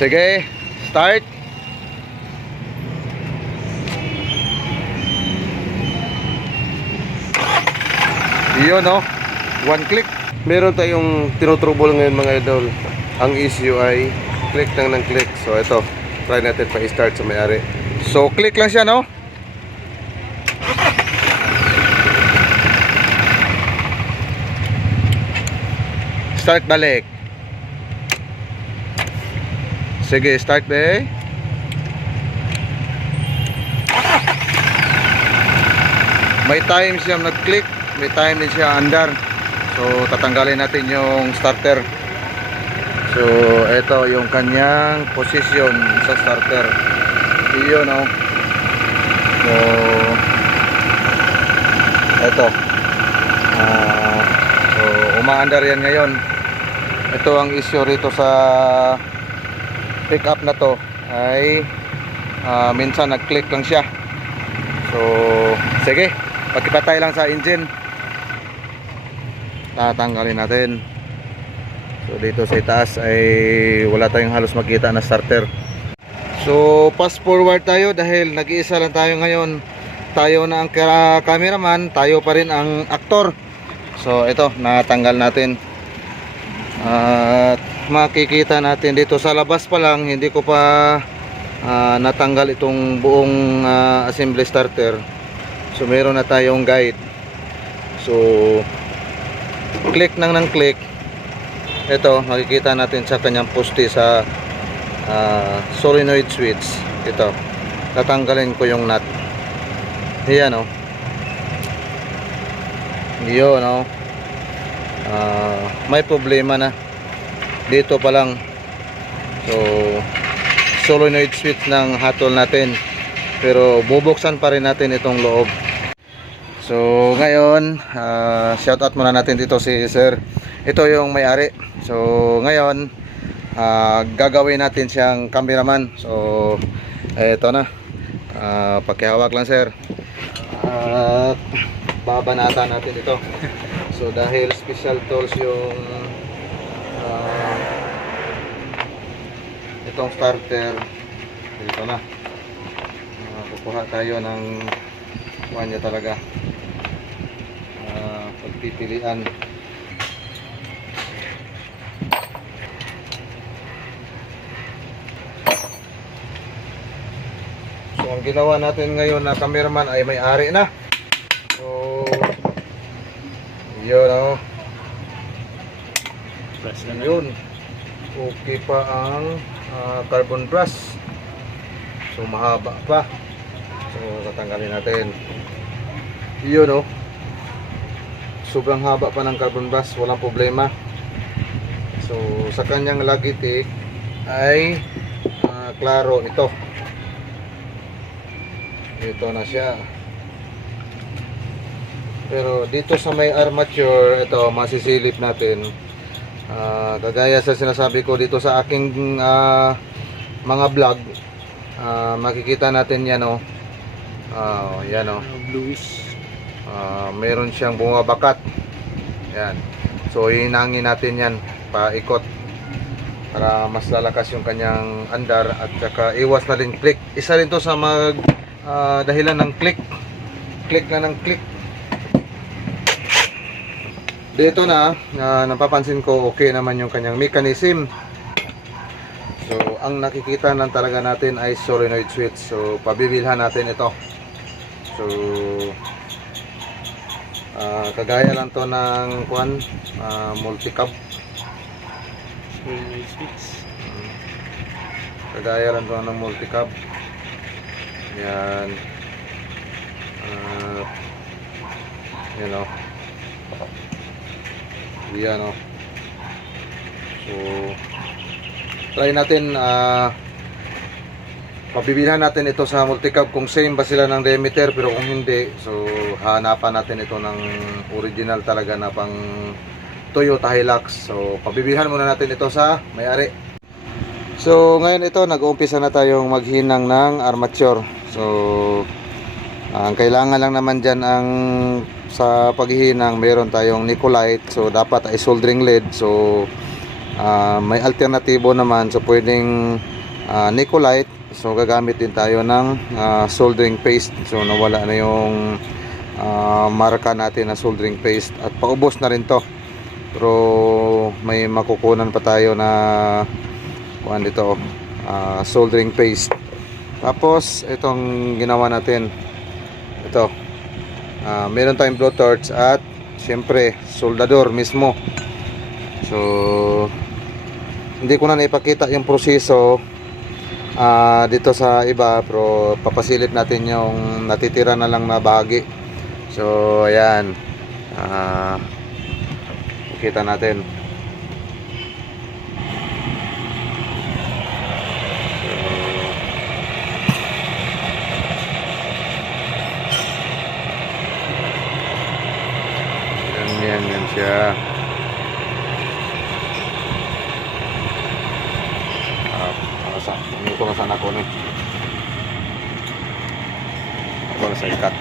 Sige, start. Yun, no? One click. Meron tayong tinutrouble ngayon mga idol. Ang issue ay click lang ng click. So ito, try natin pa i-start sa may-ari. So click lang siya, no? Start balik. Sige, start be. May time siya nag-click, may time din siya andar. So tatanggalin natin yung starter. So ito yung kanyang position sa starter. Iyon, no? So ito. So umaandar yan ngayon. Ito ang issue rito sa pick up na to ay minsan nag-click lang siya. So sige, pagkipatay lang sa engine, tatanggalin natin. So dito sa itaas ay wala tayong halos makita na starter. So fast forward tayo dahil nag-iisa lang tayo ngayon. Tayo na ang cameraman, tayo pa rin ang aktor. So ito, natanggal natin. At makikita natin dito sa labas pa lang, hindi ko pa natanggal itong buong assembly starter. So meron na tayong guide. So click nang ng click. Ito makikita natin sa kanyang poste sa solenoid switch. Ito, tatanggalin ko yung nut. Yan, oh. Yun, oh. May problema na dito pa lang. So solenoid switch ng hatol natin, pero bubuksan pa rin natin itong loob. So ngayon, shout out muna natin dito si sir. Ito yung may-ari. So ngayon, gagawin natin siyang cameraman. So eto na, pakihawak lang sir. Babanatan natin ito. So dahil special tools yung itong starter, dito na kukuha tayo ng kanya talaga, pagpipilian. So ang ginawa natin ngayon na cameraman ay may-ari na. So yun, oh. Yun, okay pa ang carbon brush. So mahaba pa. So tatanggalin natin. Yun, oh. Sobrang haba pa ng carbon brush, walang problema. So sa kanyang lagitik ay klaro ito. Ito na siya. Pero dito sa may armature, ito masisilip natin. Kagaya sa sinasabi ko dito sa aking mga vlog, makikita natin yan, oh. Yan, oh. Bluish. Meron siyang bumabakat. Yan. So hinangin natin yan paikot para mas lalakas yung kanyang andar at saka iwas na rin click. Isa rin to sa dahilan ng click. Click na ng click. Dito na, napapansin ko okay naman yung kanyang mechanism. So ang nakikita lang talaga natin ay solenoid switch. So pabibilhan natin ito. So kagaya lang to ng multi-cab solenoid switch. Kagaya lang to ng multi-cab. Yan. You know. Yan, oh. So try natin, pabibilhan natin ito sa multi-cab kung same ba sila ng diameter, pero kung hindi, so hanapan natin ito ng original talaga na pang Toyota Hilux. So pabibilhan muna natin ito sa may-ari. So ngayon ito, nag-uumpisa na tayong maghinang ng armature. So ang kailangan lang naman dyan ang sa paghihinang, meron tayong Nicolite. So dapat ay soldering lead. So May alternatibo naman, so pwedeng Nicolite. So gagamit din tayo ng soldering paste. So nawala na yung marka natin na soldering paste at paubos na rin to. Pero may makukunan pa tayo na kuan dito, soldering paste. Tapos itong ginawa natin, ito, meron tayong blowtorch at syempre soldador mismo. So hindi ko na naipakita yung proseso dito sa iba, pero papasilip natin yung natitira na lang na bahagi. So ayan, kita natin. Yan siya. Ito na sana ko ni. Ako na sa ikat.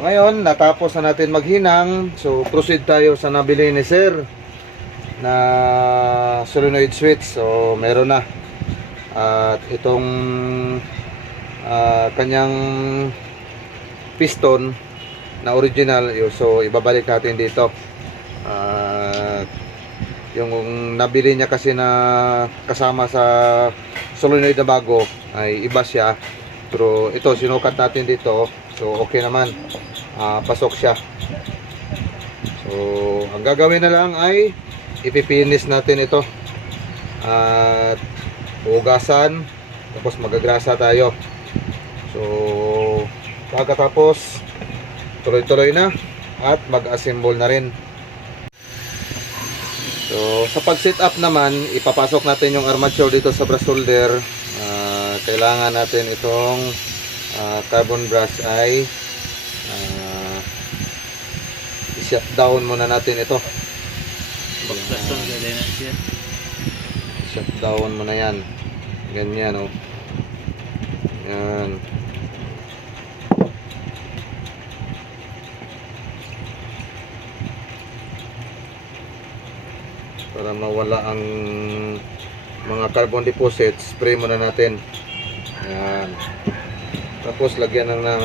Ngayon, natapos na natin maghinang. So, proceed tayo sa nabili ni Sir na solenoid switch. So, meron na. At itong kanyang piston na original, so ibabalik natin dito. Yung nabili niya kasi na kasama sa solenoid na bago ay iba siya, pero ito sinukat natin dito, so okay naman, pasok siya. So ang gagawin na lang ay ipipinis natin ito at hugasan, tapos magagrasa tayo. So pagkatapos tuloy-tuloy na at mag-assemble na rin. So sa pag-set up naman, ipapasok natin yung armature dito sa brush holder. Kailangan natin itong carbon brush ay i-shut down muna natin ito. Shut down muna yan. Ganyan, oh. Yan. Para mawala ang mga carbon deposit, spray muna natin. Yan. Tapos lagyan ng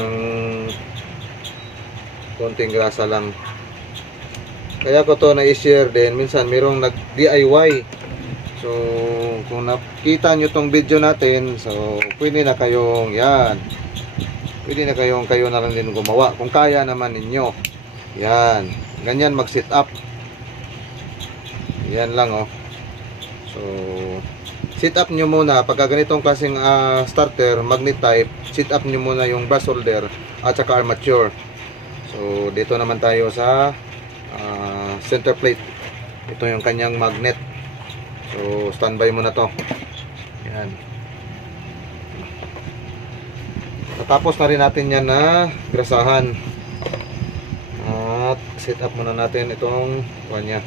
konting grasa lang. Kaya ko to na-share din. Minsan mayroong nag-DIY. So kung nakita nyo tong video natin, so pwede na kayong yan. Pwede na kayong kayo na lang din gumawa. Kung kaya naman ninyo. Yan. Ganyan mag-set up. Yan lang, oh. So set up nyo muna pagka ganitong klaseng starter, magnet type, set up nyo muna yung brush holder at saka armature. So dito naman tayo sa center plate. Ito yung kanyang magnet. So standby muna to. Yan. Tapos na rin natin yan na grasahan. At set up muna natin itong kanya.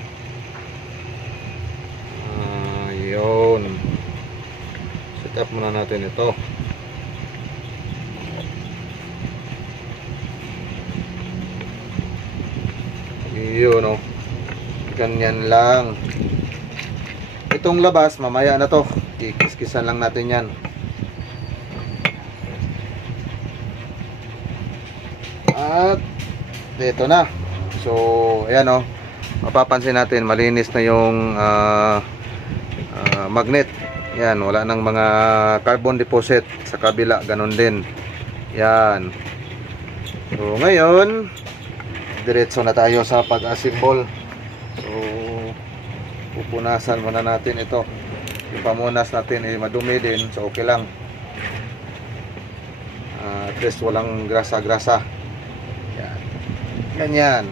Yun. Set up muna natin ito. Yun, oh. Ganyan lang. Itong labas, mamaya na to. Ikis-kisan lang natin yan. At ito na. So, ayan, oh. Mapapansin natin, malinis na yung magnet. Yan, wala nang mga carbon deposit sa kabila, ganun din. Yan. So ngayon, diretso na tayo sa pag-assemble. So pupunasan muna natin ito. Yung pamunas natin ay madumi din, so okay lang. At least walang grasa-grasa. Yan. Ganyan.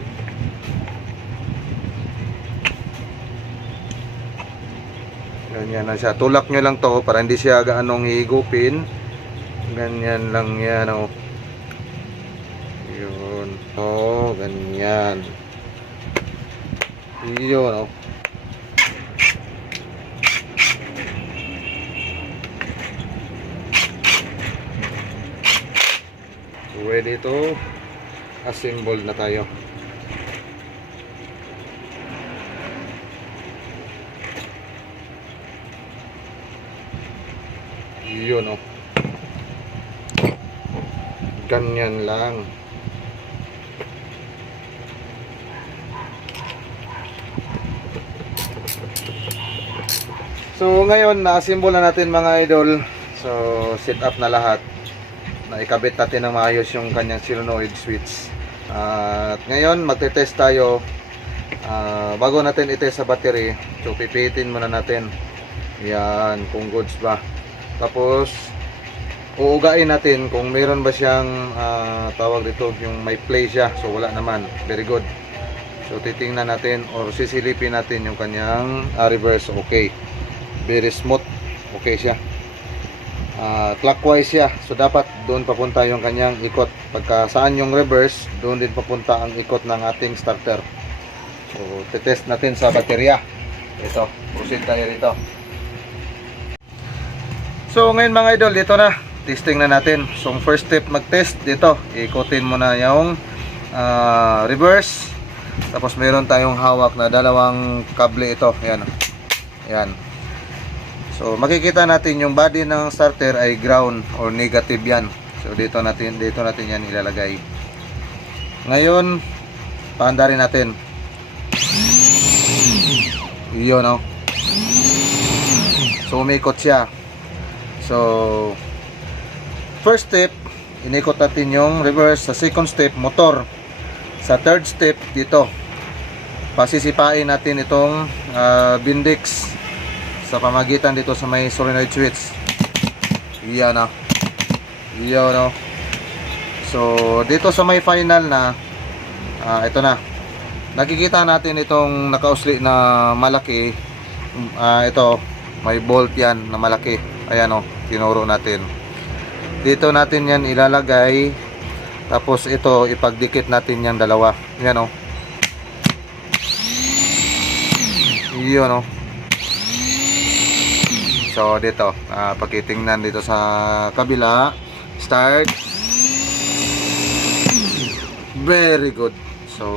Ganyan na siya. Tulak nyo lang to para hindi siya gaanong higupin. Ganyan lang yan, oh. Yun. Oh, ganyan. Yun, oh. ready to assemble na tayo. Yun oh. Ganyan lang. So ngayon na-assemble na natin mga idol. So set up na lahat. Naikabit natin ng maayos yung kanyang solenoid switch. At ngayon magte-test tayo. Bago natin i-test sa battery, so pipitin muna natin. Yan, kung goods ba. Tapos uugain natin kung meron ba siyang tawag dito, yung may play siya. So wala naman, very good. So titingnan natin or sisilipin natin yung kanyang reverse. Okay, very smooth, okay siya. Clockwise siya, so dapat doon papunta yung kanyang ikot. Pagka saan yung reverse, doon din papunta ang ikot ng ating starter. So titest natin sa baterya. Ito, proceed tayo dito. So ngayon mga idol, dito na testing na natin. So first step mag-test dito, ikutin mo na yung reverse. Tapos meron tayong hawak na dalawang kable ito. Ayan. Ayan. So makikita natin yung body ng starter ay ground or negative yan. So dito natin yan ilalagay. Ngayon paandarin natin. Yun oh. So umikot siya. So first step, inikot natin yung reverse. Sa second step, motor. Sa third step, dito pasisipain natin itong bindix sa pamagitan dito sa may solenoid switch. Yan na. Yan no. So dito sa may final na ito na. Nakikita natin itong nakausli na malaki. Ito, may bolt yan na malaki. Ayan o, tinuro natin. Dito natin yan ilalagay. Tapos ito, ipagdikit natin yan dalawa. Yan o. Yun o. So dito, pagkitingnan dito sa kabila. Start. Very good. So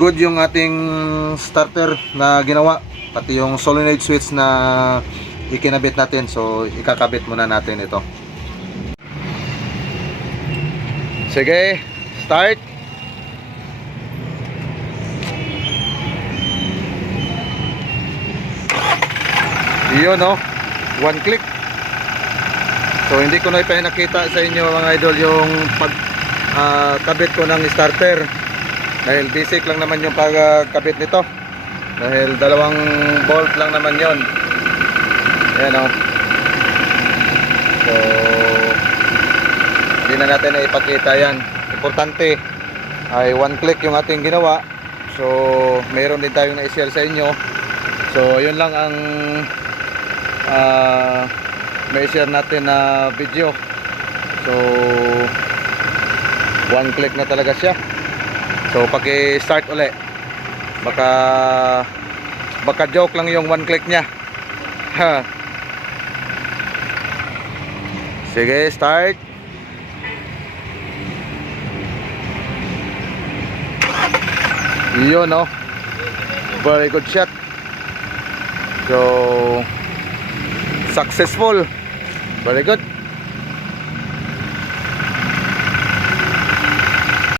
good yung ating starter na ginawa. Pati yung solenoid switch na ikinabit natin. So ikakabit muna natin ito. Sige, start. Yun no, one click. So hindi ko na ipinakita sa inyo mga idol yung pagkabit ko ng starter. Dahil basic lang naman yung pagkabit nito. Dahil dalawang bolt lang naman yon. Ayan o. So hindi na natin na ipakita yan. Importante ay one click yung ating ginawa. So mayroon din tayong na-share sa inyo. So yun lang ang may share natin na video. So one click na talaga siya. So paki-start uli. Baka joke lang yung one click niya. Sige, start. Yun no. Very good shot. So successful. Very good.